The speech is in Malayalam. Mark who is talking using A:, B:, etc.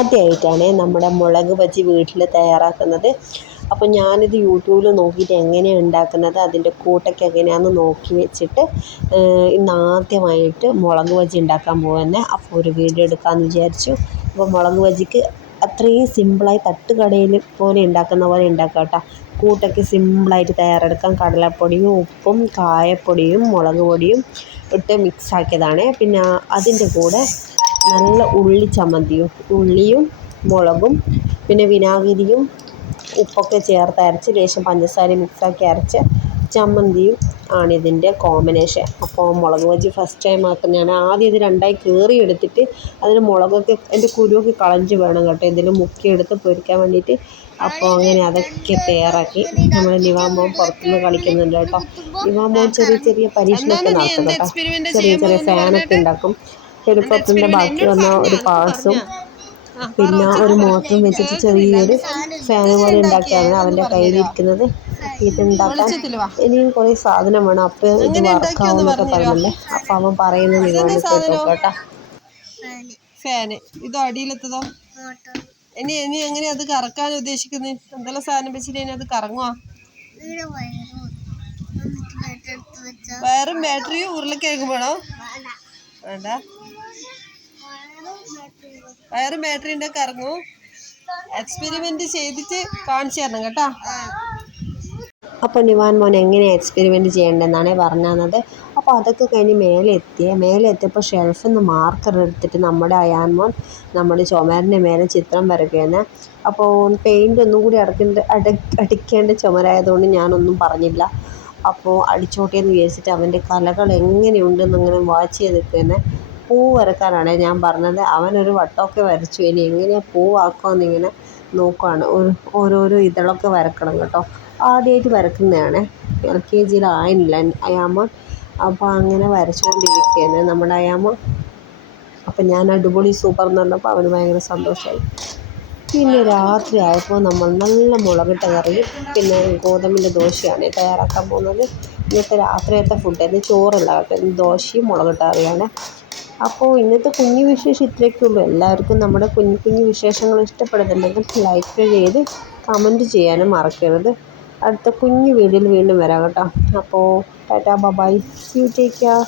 A: ആദ്യമായിട്ടാണ് നമ്മുടെ മുളക് ബജി വീട്ടിൽ തയ്യാറാക്കുന്നത്. അപ്പോൾ ഞാനിത് യൂട്യൂബിൽ നോക്കിയിട്ട് എങ്ങനെയാണ് ഉണ്ടാക്കുന്നത് അതിന്റെ കൂട്ടൊക്കെ എങ്ങനെയാണെന്ന് നോക്കി വെച്ചിട്ട് ഇന്ന് ആദ്യമായിട്ട് മുളക് ബജി ഉണ്ടാക്കാൻ പോകുന്നത് അപ്പോൾ ഒരു വീഡിയോ എടുക്കാമെന്ന് വിചാരിച്ചു. അപ്പോൾ മുളക് ബജിക്ക് അത്രയും സിമ്പിളായി തട്ടുകടയിൽ പോലെ ഉണ്ടാക്കുന്ന പോലെ ഉണ്ടാക്കാം കേട്ടോ. കൂട്ടൊക്കെ സിമ്പിളായിട്ട് തയ്യാറെടുക്കാം. കടലപ്പൊടിയും ഉപ്പും കായപ്പൊടിയും മുളക് പൊടിയും ഇട്ട് മിക്സ് ആക്കിയതാണ്. പിന്നെ അതിന്റെ കൂടെ നല്ല ഉള്ളി ചമ്മന്തിയും ഉള്ളിയും മുളകും പിന്നെ വിനാഗിരിയും ഉപ്പൊക്കെ ചേർത്ത് അരച്ച് ലേശം പഞ്ചസാരയും മിക്സാക്കി അരച്ച ചമ്മന്തിയും ആണ് ഇതിന്റെ കോമ്പിനേഷൻ അപ്പോൾ മുളക് ബജി ഫസ്റ്റ് ടൈം ഞാൻ ആദ്യം ഇത് രണ്ടായി കീറി എടുത്തിട്ട് അതിന് മുളകൊക്കെ അതിന്റെ കുരുവൊക്കെ കളഞ്ഞ് വേണം കേട്ടോ. ഇതിൽ മുക്കിയെടുത്ത് പൊരിക്കാൻ വേണ്ടിയിട്ട്. അപ്പോൾ അങ്ങനെ അതൊക്കെ തയ്യാറാക്കി. നമ്മൾ നിവാമോൻ പുറത്തുനിന്ന് കളിക്കുന്നുണ്ട് കേട്ടോ. നിവാമോൻ ചെറിയ ചെറിയ പരീക്ഷണമൊക്കെ നടത്തും കേട്ടോ. ചെറിയ ചെറിയ ഫാനൊക്കെ ഉണ്ടാക്കും. ഹെലികോപ്റ്ററിന്റെ ബാക്കി വന്ന ഒരു പാർട്സും പിന്നെ ഒരു മോട്ടറും വെച്ചിട്ട് ചെറിയൊരു ഫാൻ പോലെ ഉണ്ടാക്കിയാണ് അവന്റെ കയ്യിലിരിക്കുന്നത് ഇതുണ്ടാക്കാൻ ഇനിയും കുറേ സാധനം വേണം അപ്പോൾ ഇത് വർക്കാവുന്നൊക്കെ പറയുന്നുണ്ട് അപ്പോൾ അവൻ പറയുന്നത് നിങ്ങൾ കേട്ടോട്ടാ കേട്ടോ
B: ഫാന് ഇതോ അടിയിലെത്തതോ ഇനി ഇനി എങ്ങനെ അത് കറക്കാൻ ഉദ്ദേശിക്കുന്നത് എന്തെല്ലാം സാധനം വെച്ചിട്ട് അത് കറങ്ങുവാ വയറും ബാറ്ററിയും ഉരുളക്കിഴങ്ങും വേണോ വേണ്ട. വയറും ബാറ്ററി ഉണ്ട് കറങ്ങും. എക്സ്പെരിമെന്റ് ചെയ്തിട്ട് കാണിച്ചു തരണം കേട്ടോ.
A: അപ്പോൾ നിവാൻ മോൻ എങ്ങനെയാണ് എക്സ്പെരിമെന്റ് ചെയ്യേണ്ടതെന്നാണ് പറഞ്ഞു തന്നത് അപ്പോൾ അതൊക്കെ കഴിഞ്ഞ് മേലെ എത്തിയ മേലെ എത്തിയപ്പോൾ ഷെൽഫിൽ നിന്ന് മാർക്കർ എടുത്തിട്ട് നമ്മുടെ അയാൻ മോൻ നമ്മുടെ ചുമരിന്റെ മേലെ ചിത്രം വരയ്ക്കുകയാണ്. അപ്പോൾ പെയിന്റ് ഒന്നും കൂടി അടക്കേണ്ട അട അടിക്കേണ്ട ചുമരായതുകൊണ്ട് ഞാനൊന്നും പറഞ്ഞില്ല. അപ്പോൾ അടിച്ചോട്ടെ എന്ന് വിചാരിച്ചിട്ട് അവന്റെ കലകൾ എങ്ങനെയുണ്ടെന്ന് ഇങ്ങനെ വാച്ച് ചെയ്ത് നിൽക്കുകയാണ് പൂ വരക്കാനാണ് ഞാൻ പറഞ്ഞത്. അവനൊരു വട്ടമൊക്കെ വരച്ചു. ഇനി എങ്ങനെയാണ് പൂവാക്കുമെന്നിങ്ങനെ നോക്കുകയാണ് ഒരു ഓരോരോ ഇതളൊക്കെ വരക്കണം കേട്ടോ. ആദ്യമായിട്ട് വരക്കുന്നതാണ് എൽ കെ ജിയിലായില്ല അയാമ്മ അപ്പോൾ അങ്ങനെ വരച്ചുകൊണ്ടിരിക്കുകയാണ് നമ്മുടെ അയാമ്മ അപ്പം ഞാൻ അടിപൊളി സൂപ്പർ എന്ന് പറഞ്ഞപ്പോൾ അവന് ഭയങ്കര സന്തോഷമായി. പിന്നെ രാത്രി ആയപ്പോൾ നമ്മൾ നല്ല മുളകിട്ട കറിയും പിന്നെ ഗോതമ്പിന്റെ ദോശയാണ് തയ്യാറാക്കാൻ പോകുന്നത്. ഇന്നത്തെ രാത്രിയത്തെ ഫുഡ് ചോറല്ല കേട്ടോ ദോശയും മുളകിട്ട കറിയാണ്. അപ്പോൾ ഇന്നത്തെ കുഞ്ഞു വിശേഷം ഇത്രയൊക്കെ ഉള്ളൂ. എല്ലാവർക്കും നമ്മുടെ കുഞ്ഞു കുഞ്ഞു വിശേഷങ്ങൾ ഇഷ്ടപ്പെടുന്നുണ്ടെങ്കിൽ ലൈക്ക് ചെയ്ത് കമന്റ് ചെയ്യാനും മറക്കരുത്. അടുത്ത കുഞ്ഞു വീഡിയോയിൽ വീണ്ടും വരാം കേട്ടോ. അപ്പോൾ tata bye bye you take care